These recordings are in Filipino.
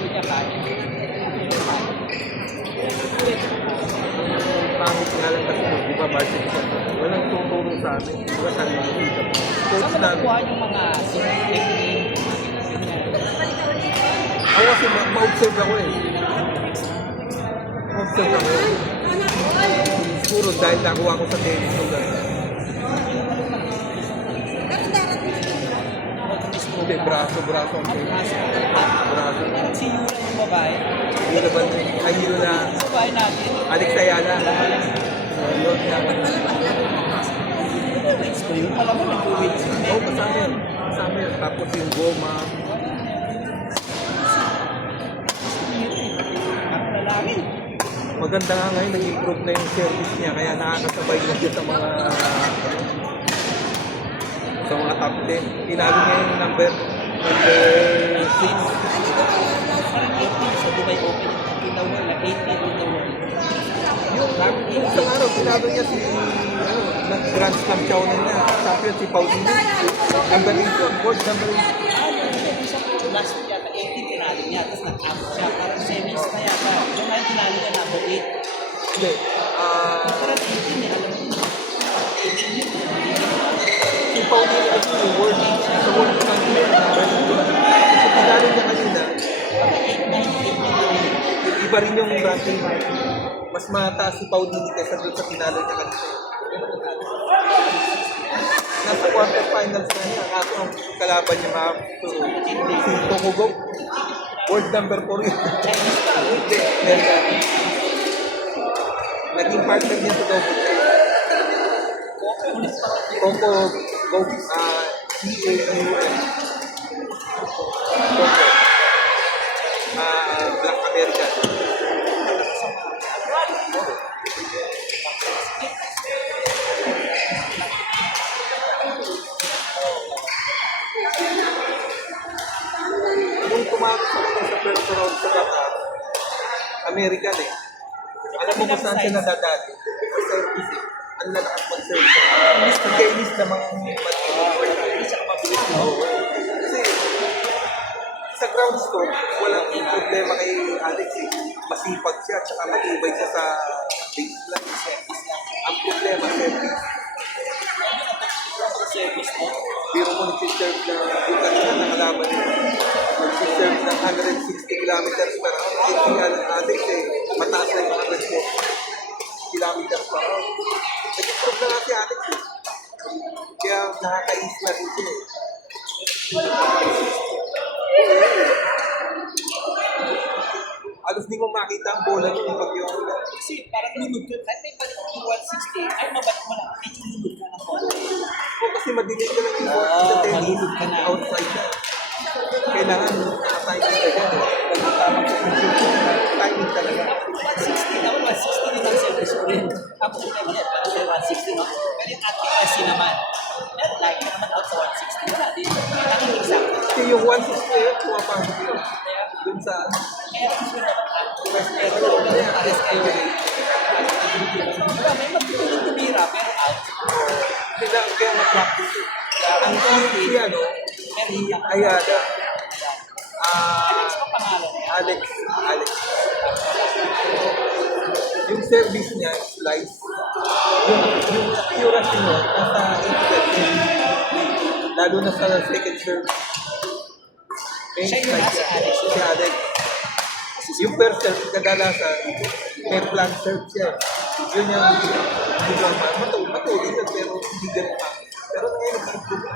sabi niya kaya. Pangit nga lang kasi, di ba, varsity ka. Walang tutulong sa amin. Di ba, sabi mo, coach Saan mo namin. nakuha yung mga technique, ganyan? Ako kasi ma-observe ako eh. Ma-observe ako. Siguro dahil nakuha ko sa tennis ko gano'n. Hindi, braso ang tennis. Braso. Parang si Yura yung babae. Hilo ba? Ay, hilo na Babae natin. Alex Ayala. Lord na. Yung pala mo, nag-uwit. Oo, kasama yun. Kasama yun. Tapos yung goma. Ang lalaki. Maganda nga ngayon, nag-improve na yung service niya. Kaya nakakasabay na siya sa mga top 10. Tinalo niya yung number 6. Parang 18 sa Dubai Open. In the world, 18 in the world. Yung isang araw, tinalo niya si Grand Slam Chowner na. Champion si Pauline. Number 8 world number 8. Last week yata, 18 tinalo niya. Tapos nag-up siya. Parang semis na yata. Yung ngayon tinalo niya number 8. Hindi. Parang 18 eh. Alam mo. 18 yun. Si Pauline kasi yung world sa world champion number 8. So tinalo niya kanina. Parang 8, 9, 8. Iba rin yung ranking. Mas mataas si Pauline kaysa doon sa tinalo niya kanina. Nasa quarterfinals na niya. Kaso ang kalaban niya si Tokugo. World number 4 yun. Chinese pa. Naging partner niya sa double. Coco, C-A-U-N. Coco. Black American. Nung tumakot sa kanya sa first round sa Qatar, American eh. Alam mo kung saan siya nadadali? Sa service eh. Ang lalakas mag-service. Kainis namang Hindi siya mabilis mo. kasi sa ground stroke, walang problema kay Alex eh. Masipag siya, tsaka matibay siya sa baseline service lang. Ang problema, service. Service mo. Biro mo nag-serve na yung kanina nakalaban niya. Nag-serve ng 160 kilometers per hour. Eh, si Alex eh, mataas na yung 100 kilometers per hour. Nag-improve na nga si Alex eh. Kaya nakaka-ease na rin siya eh. Alos di mo makita ang bola niyo pag yung... Kasi parang lunod ka. Kahit may balik yung 160, ay mabalik mo lang. Medyo lunod ka na po. O kasi madilim ka lang yung bola sa tennis. malulog ka na. Outside na. Kailangan nakatiming ka dyan eh. Pag tamang position, timing talaga. 160 na, 160 din ang service ko rin. Tapos yung level, pero 160 no? Pero yung accuracy naman, pero lagi naman out sa 160. Wala din. Ang exact. Kasi yung 160 yun, pumapasok yun. Dun sa... Kaya gusto naman accuracy. Pero pares kayo. Wala, may magtutulong tumira, pero out. Kaya mag-practice eh. Ang key ano, Pero hindi ako. Ayada, Alex pa pangalan niya. Alex. Yung service niya, slice. Yung accuracy mo, nasa 80%. Lalo na sa second serve. Siya yung nasa Alex. Si Alex. Yung first serve, kadalasan, may flank serve siya. Yun yung matulin yun, pero hindi ganun pa. Pero ngayon, nag-improve na.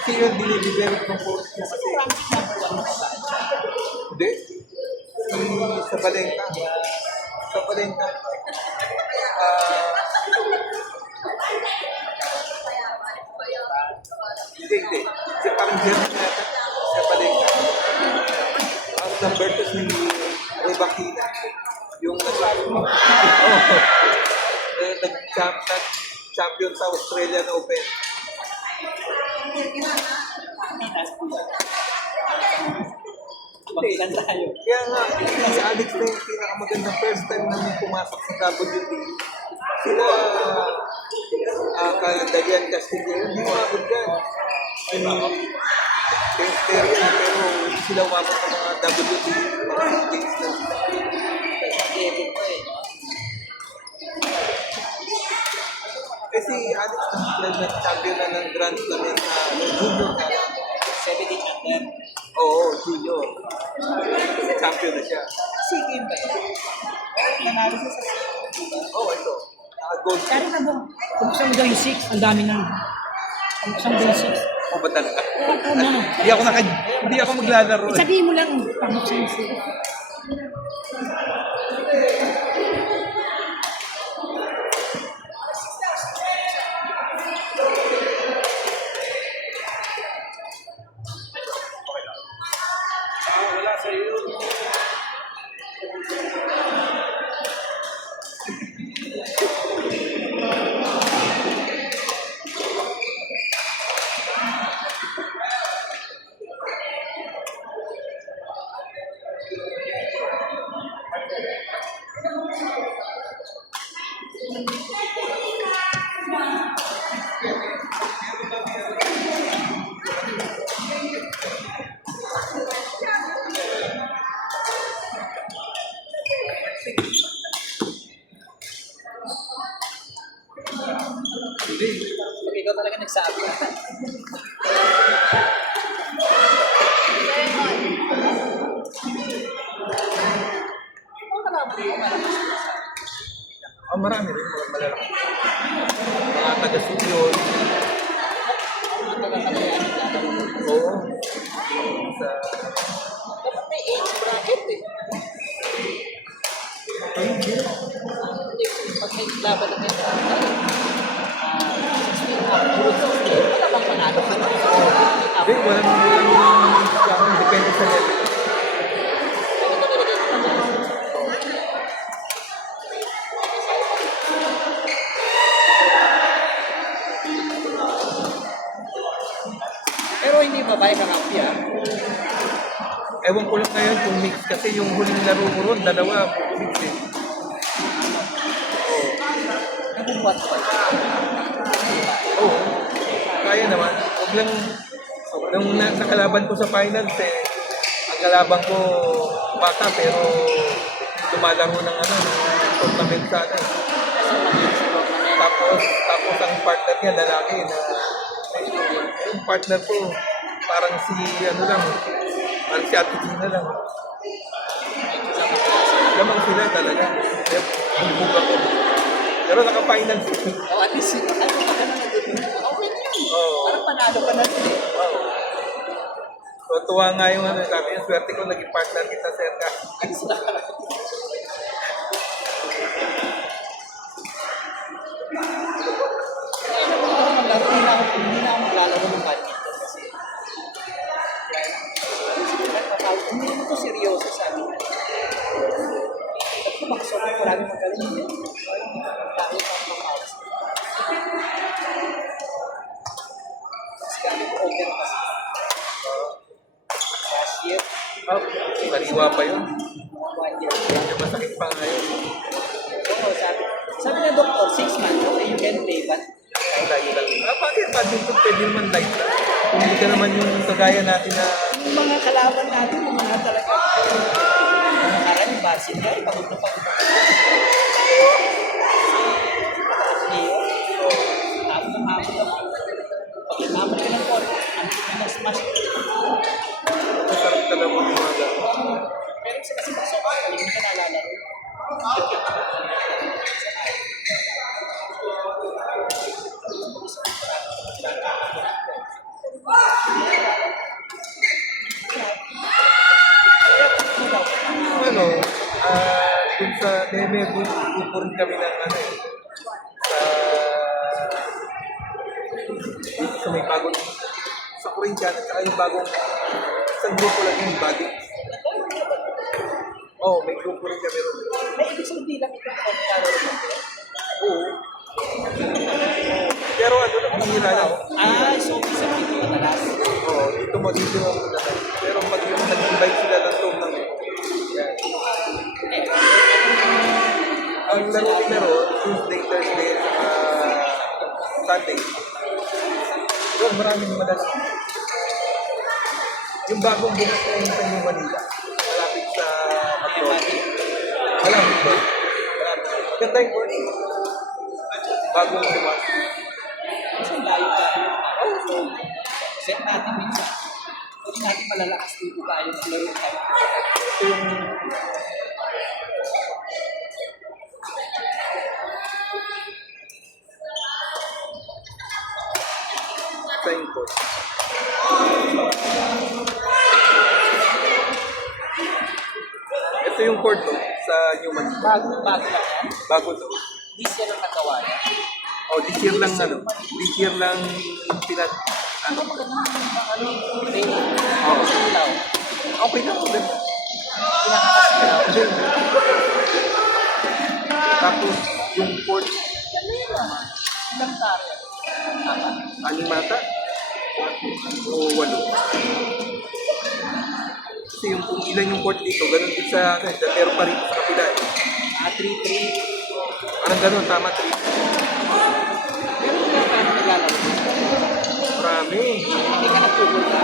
Kasi yung dinidevelop ng course niya kasi... Number 1 mo ba? Hindi. Sa Balengka. Sa Balengka. Hindi. Kasi parang German yata. Sa Balengka. Ang number 2 si Rebakina. Yung nag-champion sa Australian Open. Magpilan tayo. Kaya nga, si Alex na yung pinakamagandang first time namin pumasok sa WTA. Sila, kaya Dayan Castillo, hindi umabot yan. tester yan, pero hindi sila umabot ng mga WD, mga games na sila. David ko eh, no? Eh si Alex nag-champion na ng Grand Slam yan sa junior ka. 17 under. Oo, junior. Champion na siya. SEA Games ba yun? Pero nanalo siya sa SEA Games, di ba? Oo, ito. Gold. Kaya na ba? Pag-usang mo daw yung 6, ang dami nang. Pag-usang mo daw yung 6. O ba talaga? Oo na. Hindi ako maglalaro eh. Sabihin mo lang, pag-usang yung 6. Wala sa iyo. Pag ikaw talaga nagsabi. Ano ka naman yung malakas mo sa Marami rin, mga malalaki. Mga taga-studios. mga taga-kalayan naglalaro? Oo. Sa... Dapat may age bracket eh. Hindi, pag may laban na may bracket, 16 up, puro 16, wala bang panalo ka na? Hindi, walang depende sa level. Pero hindi babae ka kampi ah. Ewan ko lang ngayon kung mix kasi yung huling laro ko ron, dalawa, mix eh. Nabubuhat ko. Oo. Kaya naman. Huwag lang, nung nakalaban ko sa finals eh, ang kalaban ko bata pero lumalaro ng ano, ng tournament sa ano. Tapos ang partner niya lalaki na yung partner ko parang si ano lang, parang si Ate Gina lang. Lamang sila talaga. Kaya bulbog ako. Pero naka-finals. Oh, at least, ano ka na nandun? Okay na yun. Oo. Parang panalo ka na rin eh. Wow. So, tuwa nga yung ano, sabi yung swerte ko, naging partner kita, sir ka. Ayos na ka. Hindi na ako maglalaro ng badminton kasi hindi naman ito seryoso sabi niya. At kung makasama ko lagi magaling yun. Dahil pa ang mga house. Kasi kami ko over kasi. Last year, Nariwa pa yun. 1 year. Medyo masakit pa ngayon. Oo, sabi ng doktor, 6 months, okay, you can play, but Light lang. Bakit? Badminton pwede naman light lang. Kung hindi ka naman yung kagaya natin na yung mga kalaban natin, yung mga talaga, nakaraan yung basin na, pagod na pagod. Leo, hapon ng hapon lang. Pag inamon ka ng court, ang tingin na smash. masarap talaga umaga. Pero isa kasi pasok, hindi ka nalalaro. Ano, dun sa Neme, grupo rin kami ng ano eh, sa may bagong, sa Corinthians, at saka yung bagong, isang grupo lang yung body. Oo, may grupo rin kami rin. May ibig sabihin lang ito kung nalaro mo. Oo. Pero ano lang, mahira lang. So isa dito madalas. Oo, dito mo dito ako na. Pero pag yung nag-invite sila ng tournament, yan. Ang laro Tuesday, Thursday, at saka Sunday. Doon, maraming madala. Yung bagong bukas na yung sa New Manila. Malapit sa Macron. Malapit ba? Malapit. Maganda yung court. Bagong bukas. Kasi layo tayo. So, set natin minsan. Hindi natin malalakas dito tayo maglaro tayo. Ito yung sa yung court. Ito yung court to, sa New Manila. Bago lang yan. Bago to. This year ang nagawa yan. Oh, this year lang ano. This year lang pinat... Ano? Training. Oh. Ilaw. Okay na. Ganda. Pinakakas ilaw. Tapos yung court, Ilang taro. animata o walo. Kasi yung kung ilan yung court dito, ganun din sa meron pa rin sa kapila. 3-3. Parang ganun, tama 3. Pero hindi ka paano naglalaro. Marami. Hindi ka nagpupunta.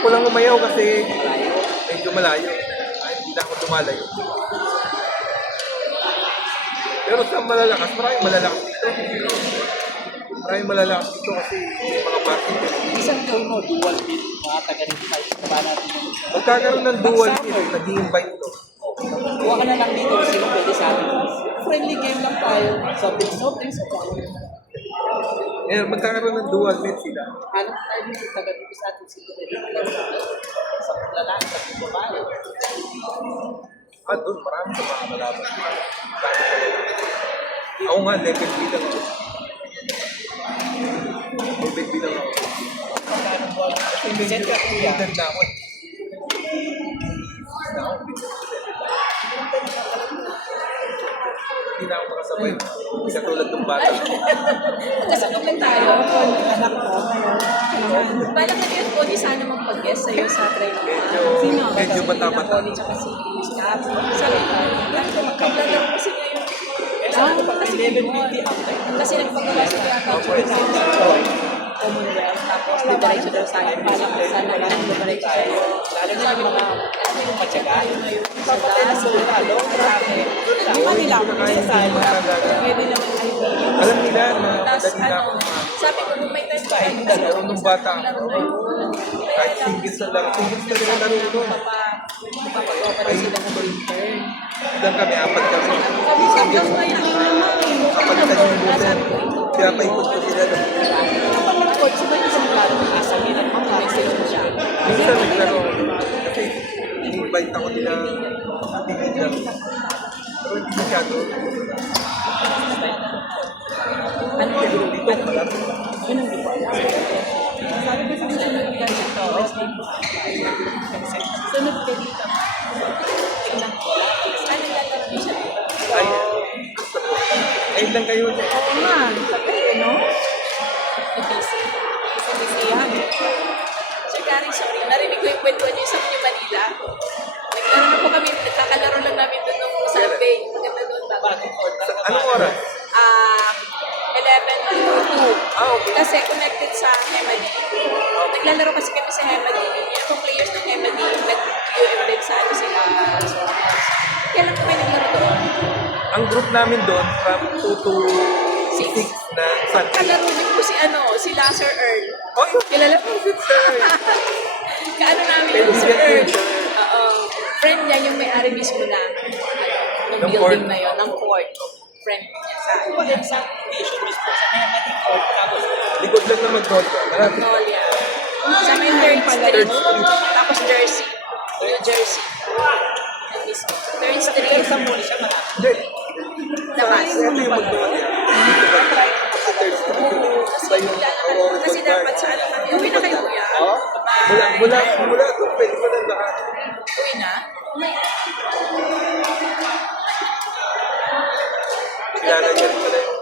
Ako lang umayaw kasi medyo malayo. Ay, hindi na ako lumalayo. Pero sa malalakas, maraming malalakas dito. Maraming malalakas dito kasi yung mga party. Isang gawin mo, dual bid. Mga taga-rin tayo. Baba natin yung Magkakaroon ng dual hit, nag-i-invite to. kuha ka na lang dito. Sino pwede sa atin? Friendly game lang tayo. Something, something, something. Eh, magkakaroon ng dual hit sila. Hanap tayo dito. Taga-dito sa atin. Sino pwede sa lalaki, sa babae. Doon, marami sa mga malaban. Ako nga, level B lang ako. Level B lang ako. Set ka kuya. Level na ako. Hindi na ako makasabay. Hindi katulad ng bata. Kasabot lang tayo. Anak ko. Balak na yun po, di sana magpag-guest sa'yo sa training. Medyo bata-bata. Tsaka si Scott. Sabi ko, magkakalaro kasi ngayon. Kasi level 50 up. Kasi nagpag-guest ko yata. Commonwealth. Tapos didiretso daw sa akin. Balak na sana lang didiretso sa'yo. Lalo na yung mga matyaga. Sa taas. Di ba nila ako Pwede naman ay alam nila na Tapos madali na ako. sabi ko kung may time pa kayo Kasi nung bata ako, kahit singles na lang, singles na rin ang laro ko. Papag-open sila ng return. Doon kami, apat kami. Sabi ko, hanggang ngayon naman. Kapalitan yung busen. Kaya paikot ko sila. Kapag nag-coach, ba yung isang laro? Sabihin ng mga message mo siya. Minsan naglaro ako. Kasi in-invite ako nila tinignan. Pero hindi masyado. Ano ba yung Dito, malapit. yun ang di ko alam. Sabi ko sa sunod ka dito, Sunod ka dito. Tingnan ko. Ano lalaro niyo siya? Ay, gusto ko. Ngayon lang kayo. Oo nga. Sabi, no? Busy yan. Sir Karen, sorry. Narinig ko yung kwento niyo sa New Manila. Naglaro na po kami. Nagkakalaro lang namin doon nung Sunday. Maganda doon. bagong court. Anong oras? 11 to 2. Okay. Kasi connected sa Hemadi. Naglalaro kasi kami sa Hemadi. Yung mga players ng Hemadi, nag-UM din sa ano sila. Kailan po kayo naglaro doon? Ang group namin doon, from 2 to 6 na Sunday. Kalaro din po si Sir Earl. Oh, yun. Kilala po si Sir Earl. Kaano namin yung Sir Earl. Oo. Friend niya yung may-ari mismo ng Ng building court. na yun, ng court. Friend niya sa Yung sa station mismo, sa Hematic Court, tapos Likod lang naman doon. Malapit. Magnolia. Sa may Third Street. Tapos Jersey. New Jersey. Yung mismo. Third Street. sa muli siya malapit. Hindi. Labas. Ito yung Magnolia. Dito ba? Sa third street. Sa yung Aurora Kasi Boulevard. dapat sa ano kami. Uwi na kayo kuya. Mula doon, pwede mo lang lahat. Uwi na? Kilala niya rin pala yung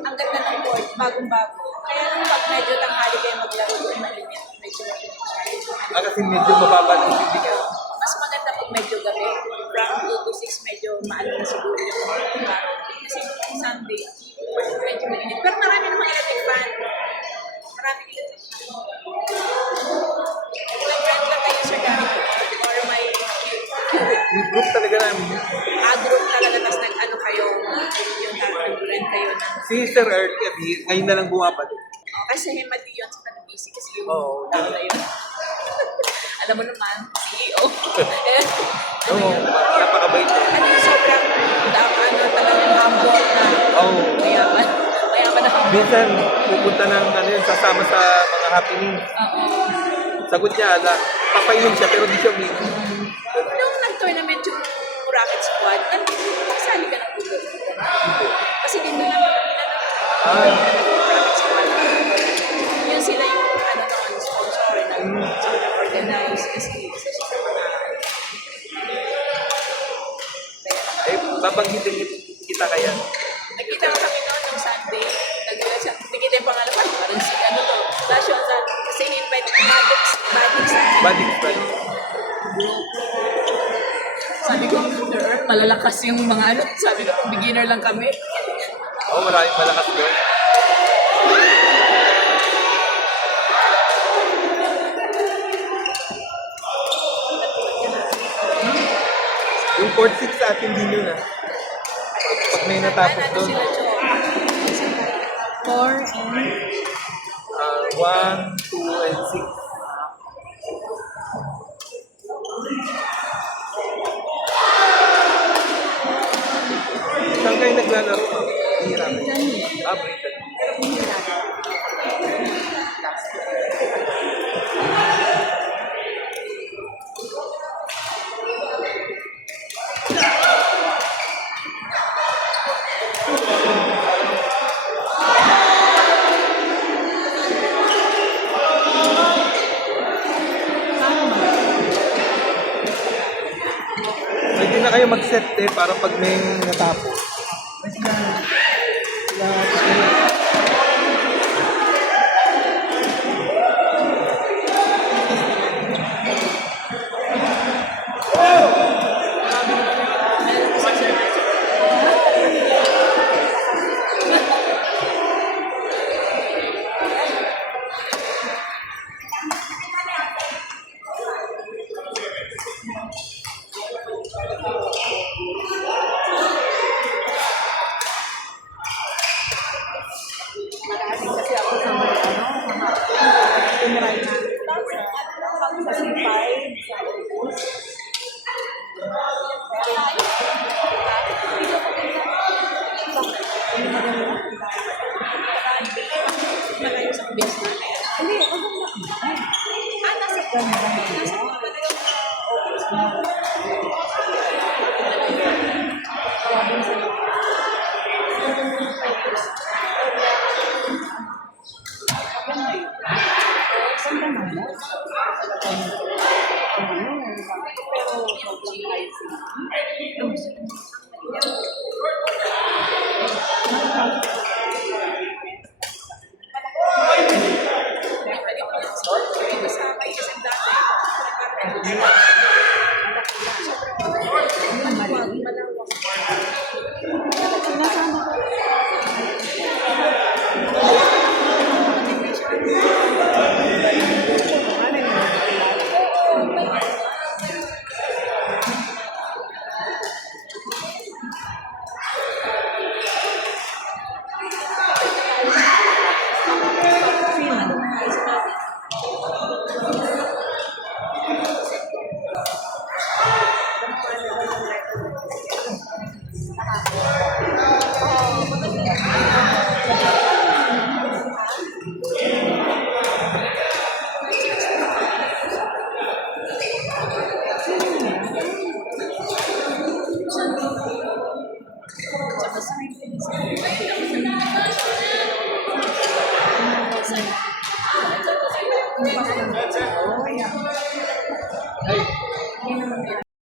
Ang ganda ng court. Bagong-bago. Kaya nung pag medyo tanghali kayo maglaro doon, malimit. Medyo kasi medyo mababa ng sibigan. mas maganda pag medyo gabi. From 2 to 6, medyo maano na siguro yung klaro. Kasi Sunday, medyo mainit. Pero marami namang electric fan. Maraming electric fan. Yung group talaga namin. Group talaga, tapos nag-ano kayo, yung nag-rent kayo ng... Si Sir Earl, ngayon na lang bumabalik. Kasi Hemadi yun, sa busy kasi yung Oo. tao na yun. Alam mo naman, CEO. Oo, napakabait niya. Ano yung sobrang talagang humble na Oo. mayaman. Mayaman na humble. Minsan, pupunta ng sasama sa mga happening. Oo. Sagot niya, papainom siya pero di siya uminom. Nung nag-tournament yung Rocket Squad, nagsali ka ng pulo. Kasi dito lang Rocket Squad. Yun sila yung sponsor na organize kasi isa siya sa mga Babanggitin kita kaya. Nagkita ko kami noon nung Sunday. Nagkita siya. Nagkita yung pangalan. Parang si ano to. Lasyon sa kasi invite Badix. Badik. Sabi ko, malalakas yung mga ano. Sabi ko, beginner lang kami. Oo, maraming malakas doon. Yung court 6 sa atin din yun Pag may natapos Ano doon. sila, Jo? 4 and 1, 2, and 6. Saan kayo naglalaro? Hirap. Britain. Pwede na kayo mag-set para pag may natapos. Malayo sa base na. Hindi, ako na. Nasa Pwede mo lang sa kayo sa dati.